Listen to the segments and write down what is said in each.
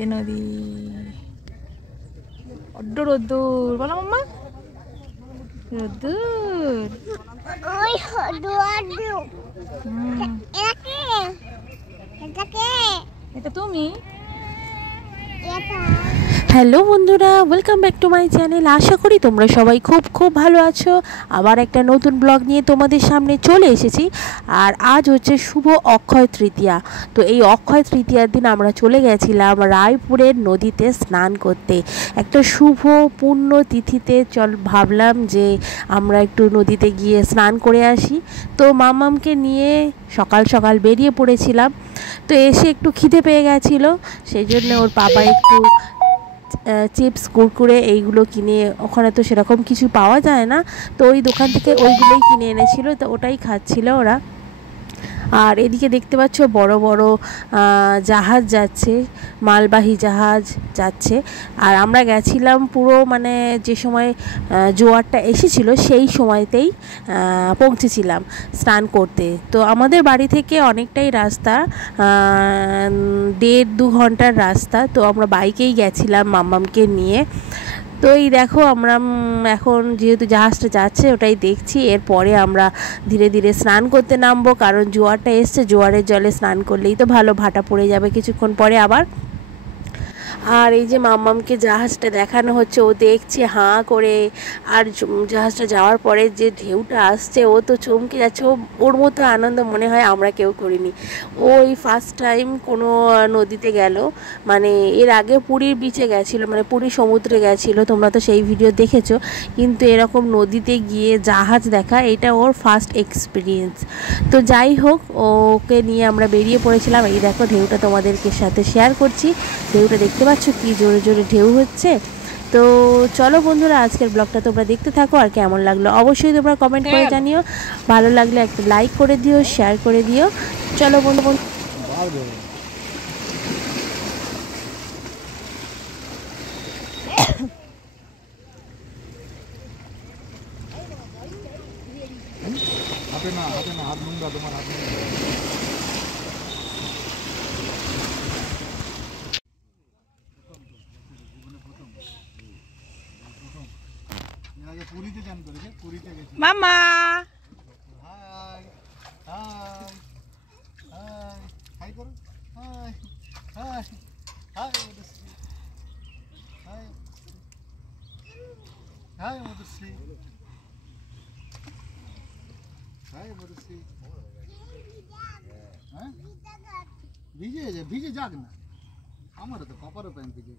যে নদী, বড্ড রোদ্দুর, বলো মাম্মা, রোদ্দুর। এটা তুমি? হ্যালো বন্ধুরা, welcome back to my channel. আশা করি তোমরা সবাই খুব খুব ভালো আছো। আবার একটা নতুন ব্লগ নিয়ে তোমাদের সামনে চলে এসেছি। আর আজ হচ্ছে শুভ অক্ষয় তৃতীয়া। তো এই অক্ষয় তৃতীয়ার দিন আমরা চলে গেছিলাম রায়পুরের নদীতে স্নান করতে। একটা শুভ পূর্ণ তিথিতে ভাবলাম যে আমরা একটু নদীতে গিয়ে স্নান করে আসি। তো মাম্মামকে নিয়ে সকাল সকাল বেরিয়ে পড়েছিলাম। তো এসে একটু খিদে পেয়ে গেছিলো, সেই জন্য ওর পাপা একটু চিপস কুরকুরে এইগুলো কিনে, ওখানে তো সেরকম কিছু পাওয়া যায় না, তো ওই দোকান থেকে ওইগুলোই কিনে এনেছিল, তো ওটাই খাচ্ছিল ওরা। আর এদিকে দেখতে পাচ্ছ বড় বড় জাহাজ যাচ্ছে, মালবাহী জাহাজ যাচ্ছে। আর আমরা গেছিলাম পুরো মানে যে সময় জোয়ারটা এসেছিল সেই সময়তেই পৌঁছেছিলাম স্নান করতে। তো আমাদের বাড়ি থেকে অনেকটাই রাস্তা, 1.5-2 ঘন্টার রাস্তা। তো আমরা বাইকেই গেছিলাম মাম্মামকে নিয়ে। তো এই দেখো আমরা এখন যেহেতু জাহাজটা যাচ্ছে ওটাই দেখছি, এরপরে আমরা ধীরে ধীরে স্নান করতে নামবো, কারণ জোয়ারটা এসছে, জোয়ারের জলে স্নান করলেই তো ভালো, ভাটা পড়ে যাবে কিছুক্ষণ পরে আবার। আর এই যে মাম্মামকে জাহাজটা দেখানো হচ্ছে, ও দেখছে হাঁ করে। আর জাহাজটা যাওয়ার পরে যে ঢেউটা আসছে, ও তো চমকে যাচ্ছে। ওর মতো আনন্দ মনে হয় আমরা কেউ করিনি। ও এই ফার্স্ট টাইম কোনো নদীতে গেল, মানে এর আগে পুরীর বিচে গেছিলো, মানে পুরী সমুদ্রে গেছিলো, তোমরা তো সেই ভিডিও দেখেছো। কিন্তু এরকম নদীতে গিয়ে জাহাজ দেখা, এটা ওর ফার্স্ট এক্সপিরিয়েন্স। তো যাই হোক, ওকে নিয়ে আমরা বেরিয়ে পড়েছিলাম। এই দেখো ঢেউটা তোমাদেরকে সাথে শেয়ার করছি, ঢেউটা দেখতে পাচ্ছ কি জোরে জোরে ঢেউ হচ্ছে। তো চলো বন্ধুরা, আজকের ব্লগটা তোমরা দেখতে থাকো। আর কেমন লাগলো অবশ্যই তোমরা কমেন্ট করে জানিও, ভালো লাগলে একটা লাইক করে দিও, শেয়ার করে দিও। চলো বন্ধু মামা, হাই হাই হাই হাই করো, hi hi hi Madhushree, hi hi Madhushree, hi Madhushree. হ্যাঁ ভিজে যাক না, আমারও তো কপারও প্যান্ট ভিজে।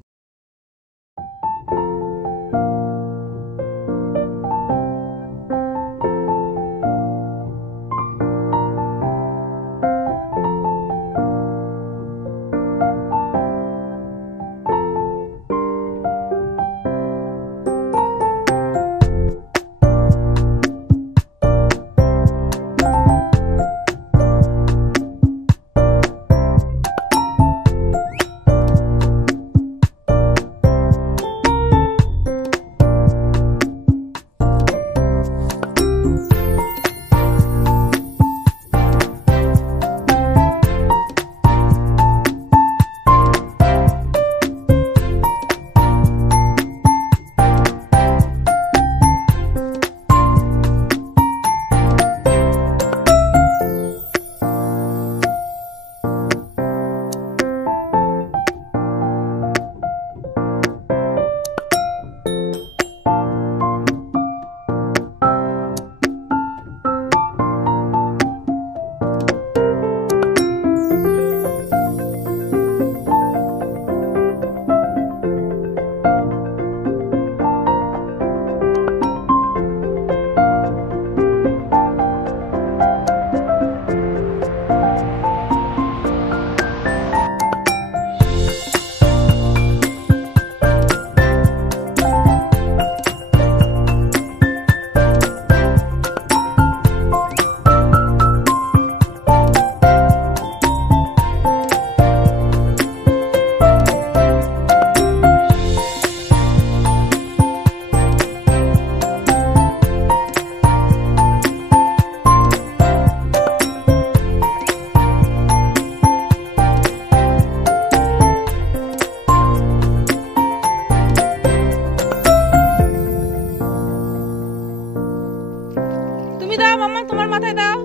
মাম্মা, তোমার মাথায় দাও।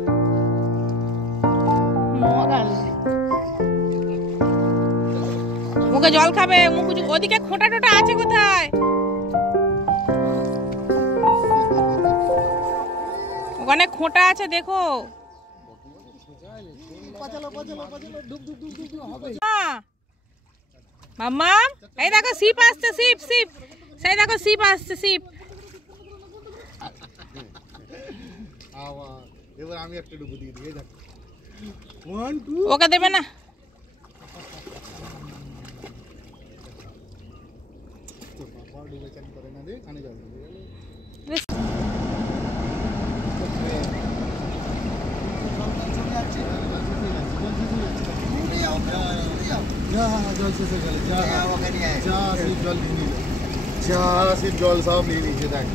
মুখে জল খাবে, মুখ ওদিকে খোঁটা টোটা আছে কোথায়? ওখানে খোঁটা আছে দেখো। মাম্মা এই দেখো সিপ আসছে, সিপ সিপ, সেই দেখো সিপ আসছে, সিপ। এবার আমি একটা ডুবু দিয়ে দিই। দেখো ওকে দেবে না। ডুবে চান করে না, দিয়ে কানে জল দেবে। জল সব নিয়ে নিচ্ছে, দেখ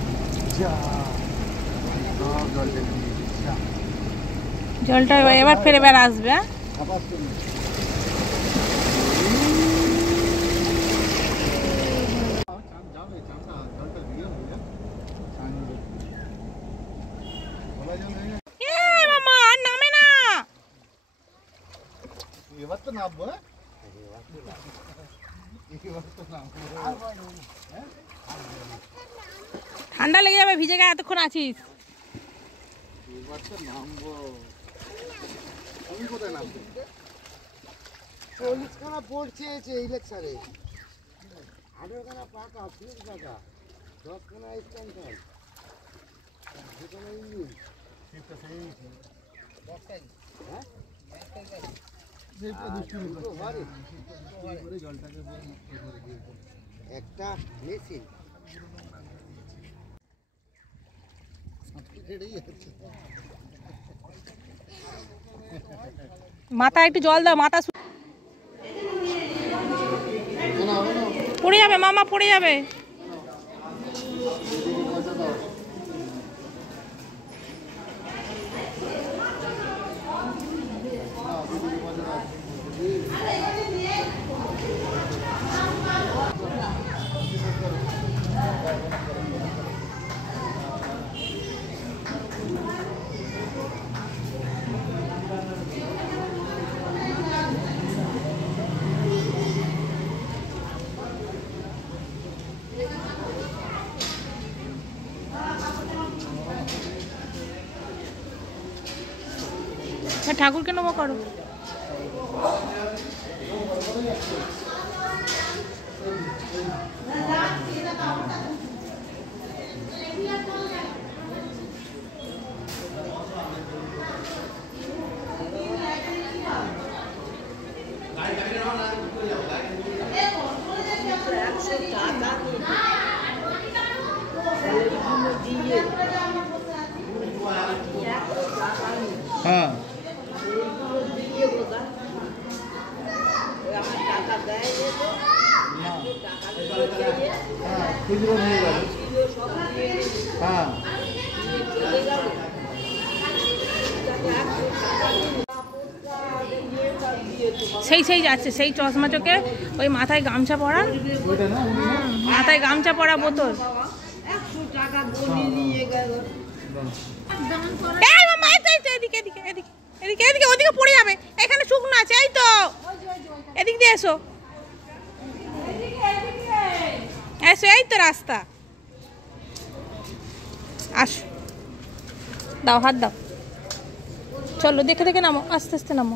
জলটা এবার ফের এবার আসবে। মামা আর নামে না, এবার তো নামবো। ঠান্ডা লেগে যাবে, ভিজে গায়ে এতক্ষণ আছিস। এবার তো নামবো। তুমি কোথায় নামবে? 40 খানা পড়ছে ইলেকশনে, 18 খানা পাকা, 30 পাকা, 10 খানা স্ট্যান্ড কল, 2 খানা ইঞ্জিন। সিটটা সেই বক্সাই, হ্যাঁ একটা মেশিন। মাথায় একটু জল দাও, মাথা পড়ে যাবে মামা, পড়ে যাবে। ঠাকুরকে নমো করো। হ্যাঁ খুচরো নিয়ে গেল। হ্যাঁ সেই যাচ্ছে, সেই চশমা চোখে, ওই মাথায় গামছা পরা, মাথায় গামছা পরা বোতল। ওদিকে পড়ে যাবে, এখানে শুকনো আছে, এই তো এদিক দিয়ে এসো, এসো, এই তো রাস্তা, আসো, দাও হাত দাও, চলো দেখে দেখে নামো, আস্তে আস্তে নামো।